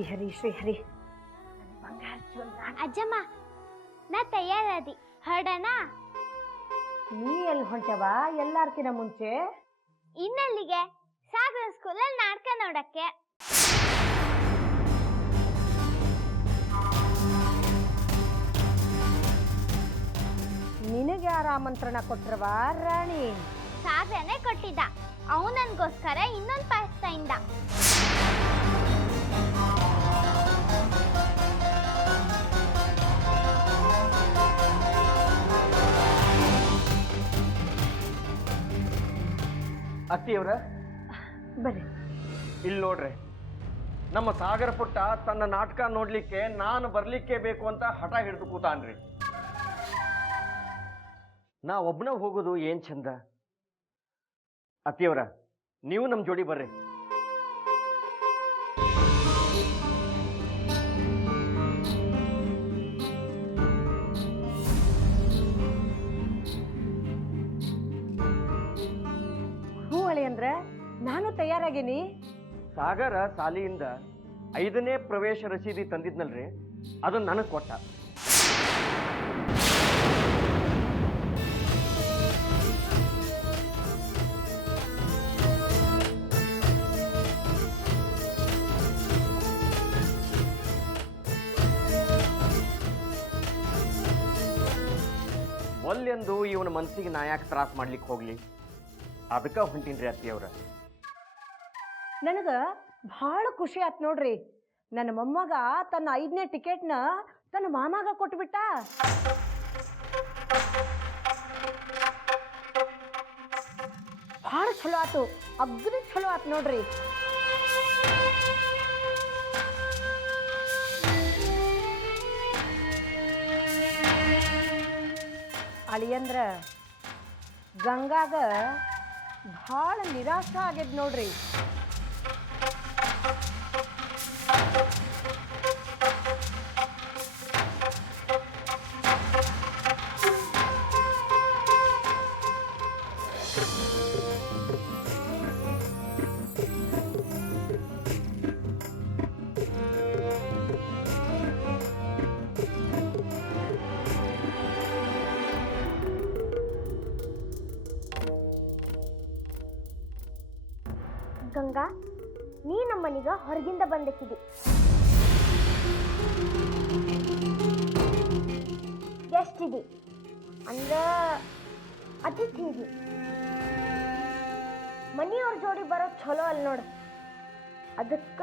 ಶ್ರೀಹರಿ ಶ್ರೀಹರಿ ಅಜ್ಜಮ್ಮ ನಾ ತಯಾರಾದಿ ಹೊರಡಣ. ನೀ ಎಲ್ಲಿ ಹೊಂಟವ ಎಲ್ಲಾರ್ಕಿನ ಮುಂಚೆ? ಇನ್ನಲ್ಲಿಗೆ ಸಾಗರ ಸ್ಕೂಲಲ್ಲಿ ನಾಟಕ ನೋಡಕ್ಕೆ. ನಿನಗೆ ಯಾರ ಆಮಂತ್ರಣ ಕೊಟ್ರವ ರಾಣಿ? ಸಾಗರನೇ ಕೊಟ್ಟಿದ್ದ. ಅವನನ್ಗೋಸ್ಕರ ಇನ್ನೊಂದು ಪಾಸ್ತಾಯಿಂದ. ಅತ್ತಿಯವರ ಬರ್ರಿ ಇಲ್ಲಿ ನೋಡ್ರಿ, ನಮ್ಮ ಸಾಗರ ಪುಟ್ಟ ತನ್ನ ನಾಟಕ ನೋಡ್ಲಿಕ್ಕೆ ನಾನು ಬರ್ಲಿಕ್ಕೆ ಬೇಕು ಅಂತ ಹಠ ಹಿಡಿದು ಕೂತಾನ್ರಿ. ನಾ ಒಬ್ಬನ ಹೋಗೋದು ಏನ್ ಚಂದ. ಅತ್ತಿಯವರ ನೀವು ನಮ್ಮ ಜೋಡಿ ಬರ್ರಿ. ಹೂ ಅಳಿ ಅಂದ್ರೆ ನಾನು ತಯಾರಾಗೀನಿ. ಸಾಗರ ಸಾಲಿಯಿಂದ 5ನೇ ಪ್ರವೇಶ ರಸೀದಿ ತಂದಿದ್ನಲ್ರಿ, ಅದನ್ನ ನನಗೆ ಕೊಟ್ಟ. ಒಲ್ಲೆಂದು ಇವನ ಮನಸ್ಸಿಗೆ ನಾ ಯಾಕೆ ತ್ರಾಸ ಮಾಡ್ಲಿಕ್ಕೆ ಹೋಗ್ಲಿ, ಅದಕ್ಕೆ ಹೊಂಟೀನ್ರಿ ಅತ್ತಿಯವ್ರ. ನನಗ ಬಹಳ ಖುಷಿ ಆತ್ ನೋಡ್ರಿ. ನನ್ನ ಮೊಮ್ಮಗ ತನ್ನ 5ನೇ ಟಿಕೆಟ್ನ ತನ್ನ ಮಾಮಾಗ ಕೊಟ್ಬಿಟ್ಟ. ಬಹಳ ಚಲೋ ಆತು, ಅಗ್ರಿ ಚಲೋ ಆತ್ ನೋಡ್ರಿ. ಅಳಿಯಂದ್ರ ಗಂಗಾಗ ಬಹಳ ನಿರಾಶ ಆಗ್ಯದ ನೋಡ್ರಿ. ಗಂಗಾ, ನೀ ನಮ್ಮನೀಗ ಹೊರಗಿಂದ ಬಂದಕ್ಕಿದಿ. ಗೆಸ್ಟ್ ಇದಿ ಅಂದ್ರ ಅತಿಥಿ ಇದಿ. ಮನಿಯವ್ರ ಜೋಡಿ ಬರೋ ಚಲೋ ಅಲ್ ನೋಡು. ಅದಕ್ಕ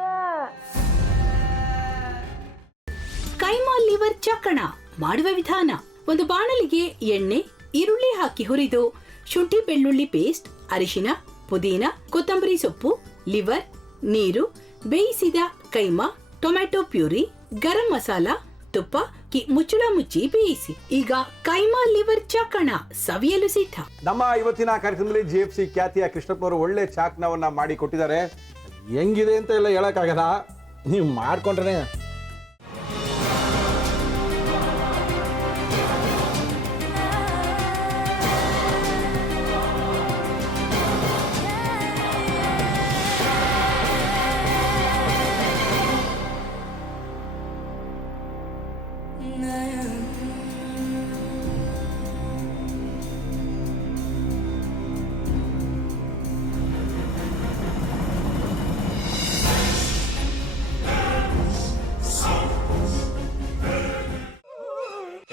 ಕೈಮಾ ಲಿವರ್ ಚಕ್ಕಣ ಮಾಡುವ ವಿಧಾನ: ಒಂದು ಬಾಣಲಿಗೆ ಎಣ್ಣೆ, ಈರುಳ್ಳಿ ಹಾಕಿ ಹುರಿದು ಶುಂಠಿ ಬೆಳ್ಳುಳ್ಳಿ ಪೇಸ್ಟ್, ಅರಿಶಿನ, ಪುದೀನ, ಕೊತ್ತಂಬರಿ ಸೊಪ್ಪು, ಲಿವರ್, ನೀರು, ಬೇಯಿಸಿದ ಕೈಮಾ, ಟೊಮ್ಯಾಟೊ ಪ್ಯೂರಿ, ಗರಂ ಮಸಾಲ, ತುಪ್ಪ ಮುಚ್ಚಳ ಮುಚ್ಚಿ ಬೇಯಿಸಿ. ಈಗ ಕೈಮಾ ಲಿವರ್ ಚಾಕಣ ಸವಿಯಲು ಸಿದ್ಧ. ನಮ್ಮ ಇವತ್ತಿನ ಕಾರ್ಯಕ್ರಮದಲ್ಲಿ GFC ಖ್ಯಾತಿಯ ಕೃಷ್ಣಪ್ಪನವರು ಒಳ್ಳೆ ಚಾಕ್ನವನ್ನ ಮಾಡಿ ಕೊಟ್ಟಿದ್ದಾರೆ. ಹೆಂಗಿದೆ ಅಂತ ಎಲ್ಲ ಹೇಳಕ್ಕಾಗಲ್ಲ, ನೀವು ಮಾಡ್ಕೊಂಡ್ರೆ.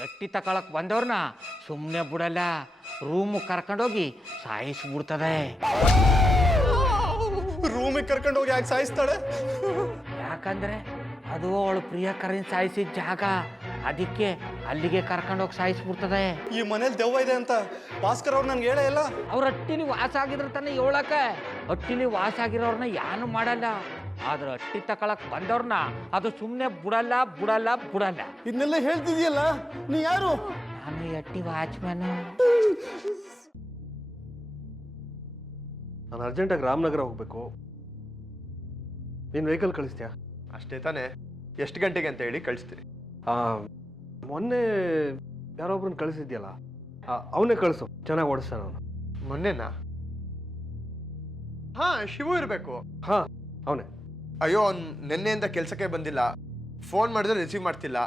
ಎಟ್ಟಿ ತಕೊಳಕ್ ಬಂದವ್ರನ್ನ ಸುಮ್ಮನೆ ಬಿಡಲ್ಲ, ರೂಮ್ ಕರ್ಕೊಂಡೋಗಿ ಸಾಯಿಸ್ಬಿಡ್ತದೆ. ರೂಮಿಗೆ ಕರ್ಕೊಂಡೋಗಿ ಯಾಕೆ ಸಾಯಿಸ್ತಾಳೆ? ಯಾಕಂದ್ರೆ ಅದು ಅವಳು ಪ್ರಿಯಕರನ್ ಸಾಯಿಸಿದ ಜಾಗ, ಅದಕ್ಕೆ ಅಲ್ಲಿಗೆ ಕರ್ಕೊಂಡೋಗಿ ಸಾಯಿಸ್ಬಿಡ್ತದೆ. ಈ ಮನೇಲಿ ದೆವ್ವ ಇದೆ ಅಂತ ಭಾಸ್ಕರ್ ಅವ್ರು ನನ್ಗೆ ಹೇಳೇ ಇಲ್ಲ. ಅವ್ರ ಹಟ್ಟಿಲಿ ವಾಸ ಆಗಿದ್ರ ತಾನೆ ಹೇಳಕ. ಹಟ್ಟಿಲಿ ವಾಸ ಆಗಿರೋರ್ನ ಯಾನು ಮಾಡಲ್ಲ, ಆದ್ರೆ ಹಟ್ಟಿ ತಕೊಳಕ್ ಬಂದವ್ರನ್ನ ಅದು ಸುಮ್ಮನೆ ಬಿಡಲ್ಲ ಬಿಡಲ್ಲ ಬಿಡಲ್ಲ. ಇದನ್ನೆಲ್ಲ ಹೇಳ್ತಿದ್ಯಲ್ಲ, ನೀ ಯಾರು? ನಾನು ಹಟ್ಟಿ ವಾಚ್ಮ್ಯಾನ್. ನಾನು ಅರ್ಜೆಂಟಾಗಿ ರಾಮನಗರ ಹೋಗ್ಬೇಕು. ನೀನು ವೆಹಿಕಲ್ ಕಳಿಸ್ತೀಯಾ? ಅಷ್ಟೇ ತಾನೇ, ಎಷ್ಟು ಗಂಟೆಗೆ ಅಂತ ಹೇಳಿ ಕಳಿಸ್ತೀನಿ. ಮೊನ್ನೆ ಯಾರೊಬ್ರನ್ನ ಕಳಿಸಿದ್ಯಲ್ಲ, ಅವನೇ ಕಳಿಸು, ಚೆನ್ನಾಗಿ ಓಡಿಸ್ತಾನ ಅವನು. ಮೊನ್ನೆನಾ? ಹಾ, ಶಿವು ಇರಬೇಕು. ಹಾ ಅವನೇ. ಅಯ್ಯೋ ಅವ್ನು ನಿನ್ನೆಯಿಂದ ಕೆಲಸಕ್ಕೆ ಬಂದಿಲ್ಲ, ಫೋನ್ ಮಾಡಿದ್ರೆ ರಿಸೀವ್ ಮಾಡ್ತಿಲ್ಲ.